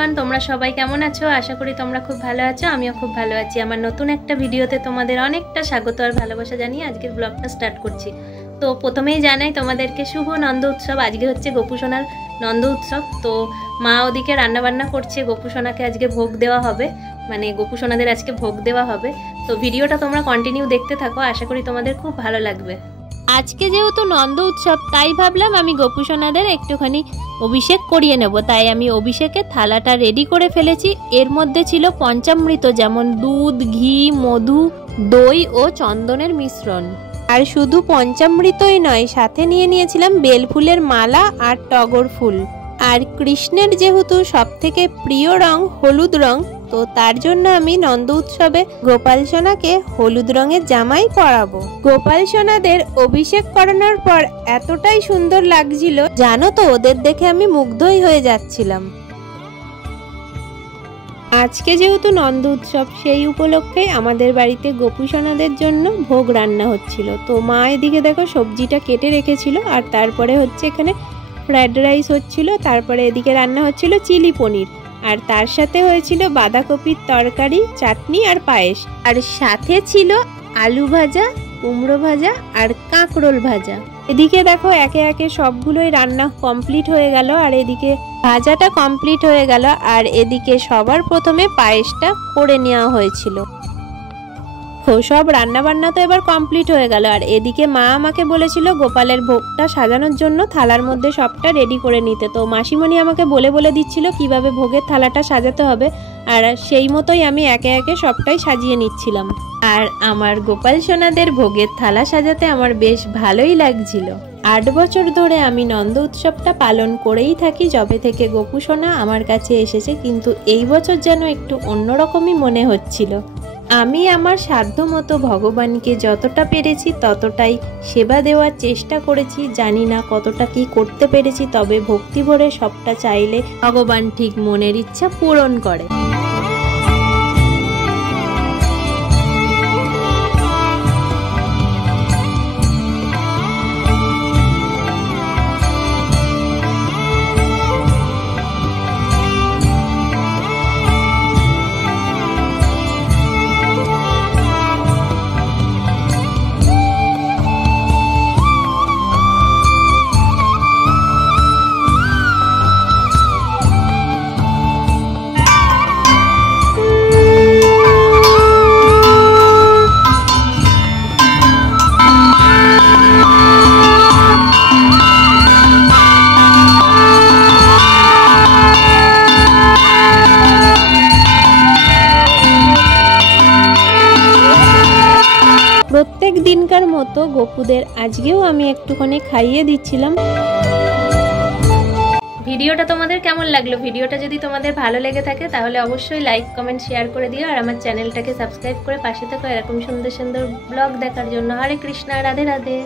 Everyone, তোমরা সবাই কেমন আছো? আশা করি তোমরা খুব ভালো আছো। আমিও খুব ভালো আছি। আমার নতুন একটা ভিডিওতে তোমাদের অনেকটা স্বাগত আর ভালোবাসা জানিয়ে আজকের ব্লগটা স্টার্ট করছি। তো প্রথমেই জানাই তোমাদেরকে শুভ নন্দ উৎসব। আজকে হচ্ছে গোপুসোনার নন্দ উৎসব। তো মা ওদিকে রান্নাবান্না করছে, গোপুসোনাকে আজকে ভোগ দেওয়া হবে, মানে গোপুসোনাদের আজকে ভোগ দেওয়া হবে। তো ভিডিওটা তোমরা কন্টিনিউ দেখতে থাকো, আশা করি তোমাদের খুব ভালো লাগবে। আজকে যেহেতু নন্দ উৎসব, তাই ভাবলাম আমি গোপুসোনাদের একটুখানি অভিষেক করিয়ে নেব। তাই আমি অভিষেকের থালাটা রেডি করে ফেলেছি। এর মধ্যে ছিল পঞ্চামৃত, যেমন দুধ, ঘি, মধু, দই ও চন্দনের মিশ্রণ। আর শুধু পঞ্চামৃতই নয়, সাথে নিয়ে নিয়েছিলাম বেলফুলের মালা আর টগর ফুল। আর কৃষ্ণের যেহেতু সবথেকে প্রিয় রং হলুদ রং, তো তার জন্য আমি নন্দ উৎসবে গোপাল সোনাকে হলুদ রঙের জামাই পরাবো। গোপাল সোনাদের অভিষেক করানোর পর এতটাই সুন্দর লাগছিল, জানো তো, ওদের দেখে আমি মুগ্ধই হয়ে যাচ্ছিলাম। আজকে যেহেতু নন্দ উৎসব, সেই উপলক্ষে আমাদের বাড়িতে গোপুসোনাদের জন্য ভোগ রান্না হচ্ছিল। তো মা এদিকে দেখো সবজিটা কেটে রেখেছিল, আর তারপরে হচ্ছে এখানে ফ্রাইড রাইস হচ্ছিল, তারপরে এদিকে রান্না হচ্ছিল চিলি পনির, আর তার সাথে হয়েছিল বাঁধাকপির তরকারি, চাটনি আর পায়েস, আর সাথে ছিল আলু ভাজা, কুমড়ো ভাজা আর কাঁকরোল ভাজা। এদিকে দেখো একে একে সবগুলোই রান্না কমপ্লিট হয়ে গেল, আর এদিকে ভাজাটা কমপ্লিট হয়ে গেল, আর এদিকে সবার প্রথমে পায়েসটা করে নেওয়া হয়েছিল। সব রান্না বান্না তো এবার কমপ্লিট হয়ে গেল, আর এদিকে মা আমাকে বলেছিল গোপালের ভোগটা সাজানোর জন্য থালার মধ্যে সবটা রেডি করে নিতে। তো মাসিমণি আমাকে বলে দিচ্ছিল কিভাবে ভোগের থালাটা সাজাতে হবে, আর সেই মতোই আমি একে একে সবটাই সাজিয়ে নিচ্ছিলাম। আর আমার গোপাল সোনাদের ভোগের থালা সাজাতে আমার বেশ ভালোই লাগছিল। 8 বছর ধরে আমি নন্দ উৎসবটা পালন করেই থাকি, যবে থেকে গোপুসোনা আমার কাছে এসেছে, কিন্তু এই বছর যেন একটু অন্যরকমই মনে হচ্ছিল। আমি আমার সাধ্যমতো ভগবানকে যতটা পেরেছি ততটাই সেবা দেওয়ার চেষ্টা করেছি। জানি না কতটা কি করতে পেরেছি, তবে ভক্তি ভরে সবটা চাইলে ভগবান ঠিক মনের ইচ্ছা পূরণ করে। প্রত্যেক দিনকার মতো গোপুদের আজকেও আমি একটুখানি খাইয়ে দিচ্ছিলাম। ভিডিওটা তোমাদের কেমন লাগলো? ভিডিওটা যদি তোমাদের ভালো লেগে থাকে তাহলে অবশ্যই লাইক, কমেন্ট, শেয়ার করে দিও, আর আমার চ্যানেলটাকে সাবস্ক্রাইব করে পাশে থাকো এরকম সুন্দর সুন্দর ব্লগ দেখার জন্য। হরে কৃষ্ণা, রাধে রাধে।